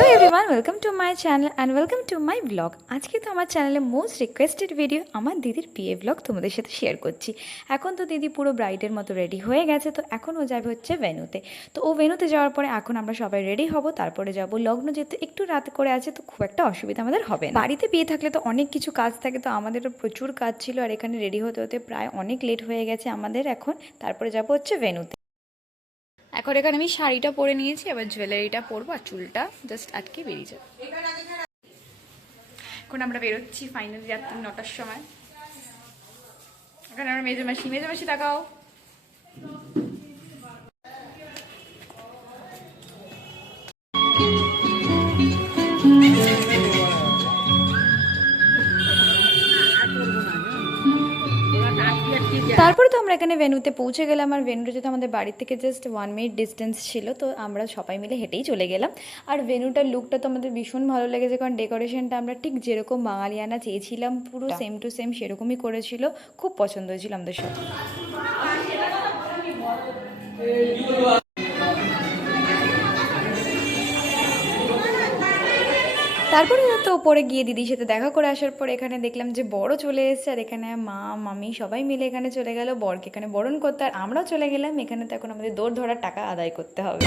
Hello everyone welcome to my channel and welcome to my blog. आज के तो channel most requested video आमार दीदिर बिये ब्लॉग तुम्हारे साथे शेयर करछि। এখন তো দিদি পুরো ব্রাইডের মতো রেডি হয়ে গেছে, তো এখন ও যাবে হচ্ছে ভেন্যুতে। তো ও ভেন্যুতে যাওয়ার পরে এখন আমরা সবাই রেডি হব, তারপরে যাব। লগ্ন যেতে একটু রাত করে আছে, তো খুব একটা অসুবিধা আমাদের হবে না। বাড়িতে বিয়ে থাকলে তো অনেক কিছু কাজ থাকে, তো আমাদেরও প্রচুর কাজ ছিল আর এখানে রেডি হতে হতে প্রায় অনেক লেট হয়ে গেছে আমাদের এখন। তারপরে যাব হচ্ছে ভেন্যুতে। এখন এখানে আমি শাড়িটা পরে নিয়েছি, এবার জুয়েলারিটা পরবো আর চুলটা জাস্ট আটকে বেরিয়ে যাবে। এখন আমরা বেরোচ্ছি ফাইনালি রাত্রি 9টার সময়। এখানে আমরা মেজমাসি তাকাও। তারপরে তো আমরা এখানে ভেন্যুতে পৌঁছে গেলাম, আর ভেন্যুটা যেহেতু আমাদের বাড়ি থেকে জাস্ট 1 মিনিট ডিস্টেন্স ছিল, তো আমরা সবাই মিলে হেঁটেই চলে গেলাম। আর ভেন্যুটার লুকটা তো আমাদের ভীষণ ভালো লেগেছে, কারণ ডেকোরেশনটা আমরা ঠিক যেরকম বাঙালিয়ানা চেয়েছিলাম পুরো সেম টু সেম সেরকমই করেছিল। খুব পছন্দ হয়েছিল আমাদের সব। তারপরে তো ওপরে গিয়ে দিদির সাথে দেখা করে আসার পর এখানে দেখলাম যে বড় চলে এসেছে, আর এখানে মা মামি সবাই মিলে এখানে চলে গেল বরকে এখানে বরণ করতে, আর আমরাও চলে গেলাম। এখানে তো এখন আমাদের দৌড় ধরার টাকা আদায় করতে হবে।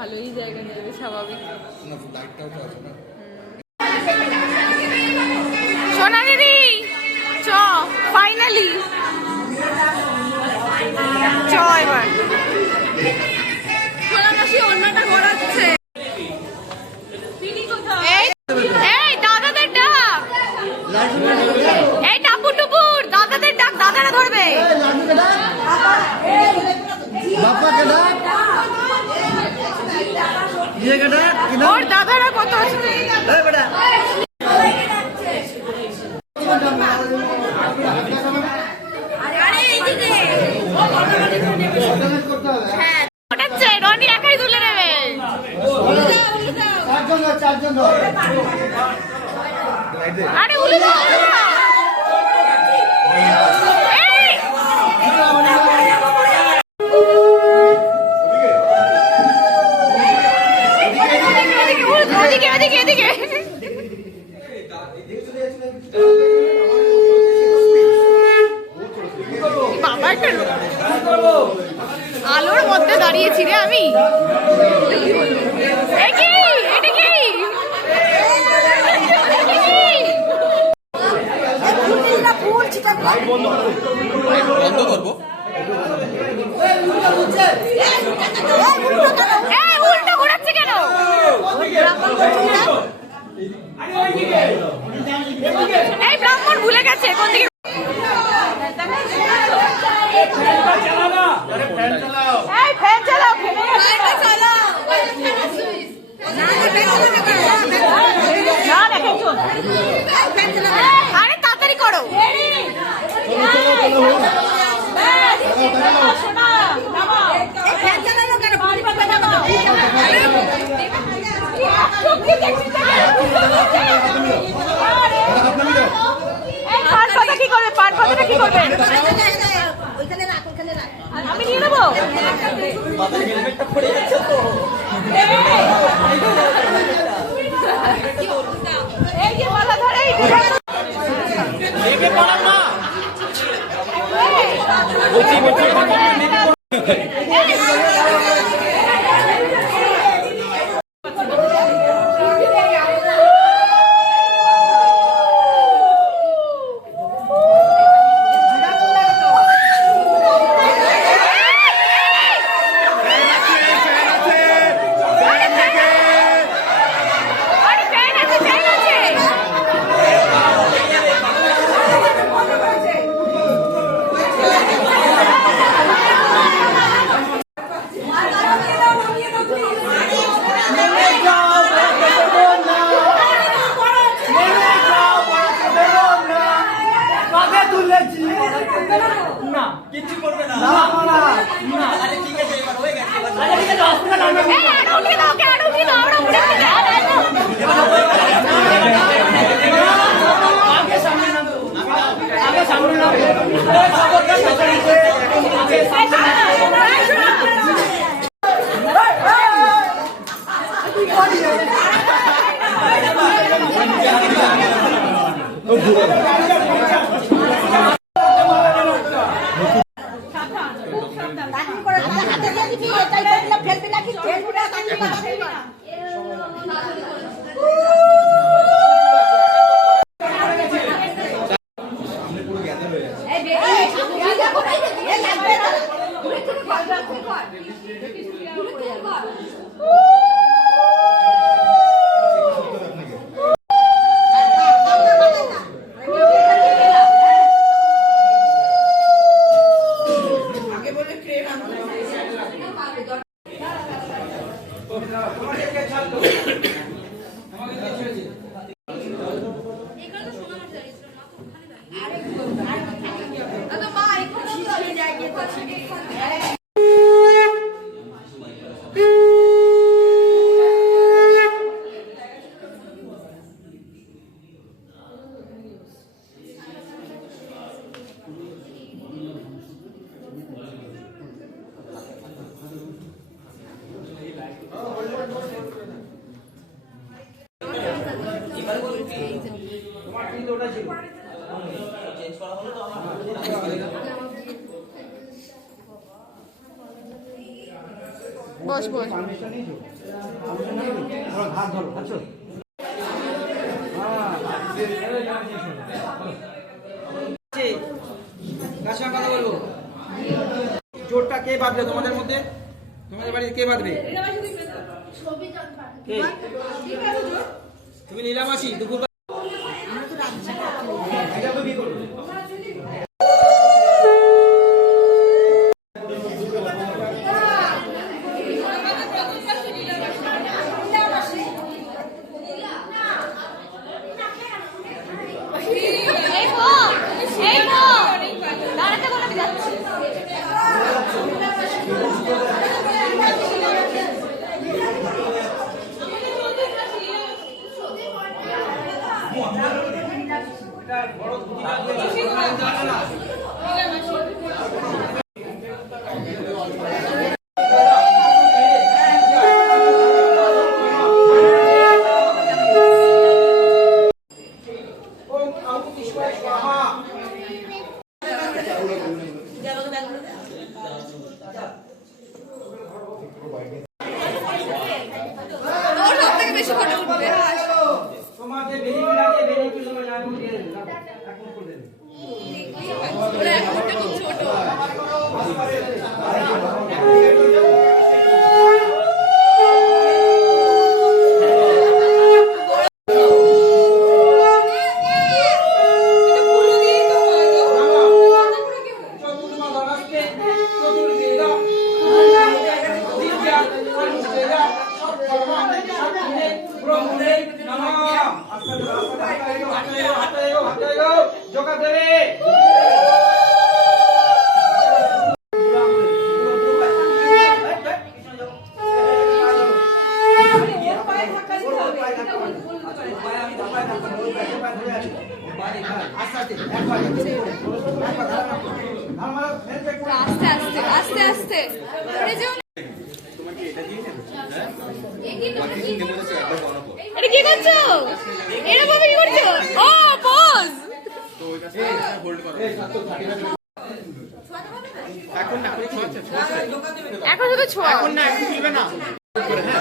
ভালোই জায়গা নেবে স্বাভাবিক। সোনা দিদি চ ফাইনালি চ এবার সোনা মাসি অন্যটা ঘোরাচ্ছে। আরে উলু দাও, উলু দাও। আলোর মধ্যে দাঁড়িয়েছি রে আমি। বন্ধ করবো। উল্টো ঘোরাচ্ছে কেন? এই ব্রাহ্মণ ভুলে গেছে কোন দিকে। আরে তাড়াতাড়ি করো। কি করবে? পান পাতাটা কি করবে? আমি নিয়ে নেবো। এই যে মালা ধরে বস বস কথা বলবো। জোরটা কে বাঁধবে তোমাদের মধ্যে? তোমাদের বাড়িতে কে বাঁধবে? তুমি নীলামাসি দুপুর Come on. একটা বড় ধুতিটা দিয়ে না ওম আহুতি স্বাহা তোমাকে বেরিয়ে লাগে বেরিয়ে কি সময় লাগবে দিয়ে দেন এখন করে দেন আস্তে আস্তে আস্তে আস্তে পড়ে যাও না। এটা কি করছো? এরকম ভাবে কি করছো? ও পোজ। এখন শুধু ছোঁয়া।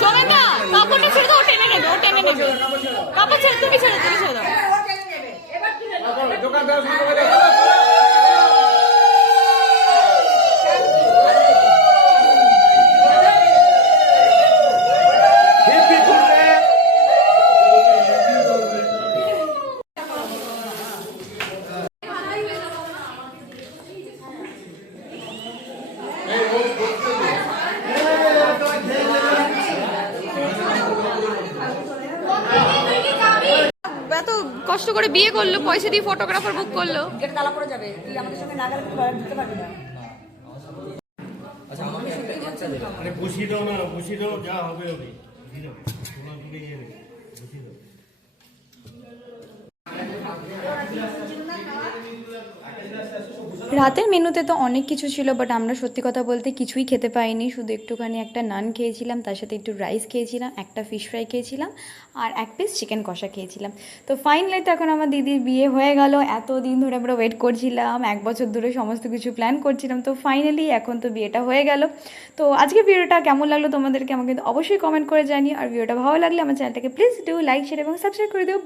শোনে না, কাপড়টা ছেড়ে দাও, ও টেনে নেবে, ও টেনে নেবে। কাপড় ছেড়ে তুমি ছেড়ে দাও। দোকান দেওয়া শুরু করে দাও এত কষ্ট করে বিয়ে করলো, পয়সা দিয়ে ফটোগ্রাফার বুক করলো। গেটে তালা পড়ে যাবে, তুই আমাদের সঙ্গে না গেলে তুই ঘরে ঢুকতে পারবি না। মানে বসিয়ে দাও না, বসিয়ে দাও, যা হবে হবে বুঝিয়ে দাও, তোমরা দুটো ইয়ে নেবে বসিয়ে দাও। রাতের মেনুতে তো অনেক কিছু ছিল, বাট আমরা সত্যি কথা বলতে কিছুই খেতে পাইনি। শুধু একটুখানি একটা নান খেয়েছিলাম, তার সাথে একটু রাইস খেয়েছিলাম, একটা ফিশ ফ্রাই খেয়েছিলাম, আর এক পিস চিকেন কষা খেয়েছিলাম। তো ফাইনালি তো এখন আমার দিদির বিয়ে হয়ে গেল। এতদিন ধরে আমরা ওয়েট করছিলাম, 1 বছর ধরে সমস্ত কিছু প্ল্যান করছিলাম। তো ফাইনালি এখন তো বিয়েটা হয়ে গেল। তো আজকে ভিডিওটা কেমন লাগলো তোমাদেরকে আমাকে কিন্তু অবশ্যই কমেন্ট করে জানিও। আর ভিডিওটা ভালো লাগলে আমার চ্যানেলটাকে প্লিজ ডু লাইক, শেয়ার এবং সাবস্ক্রাইব করে দিও।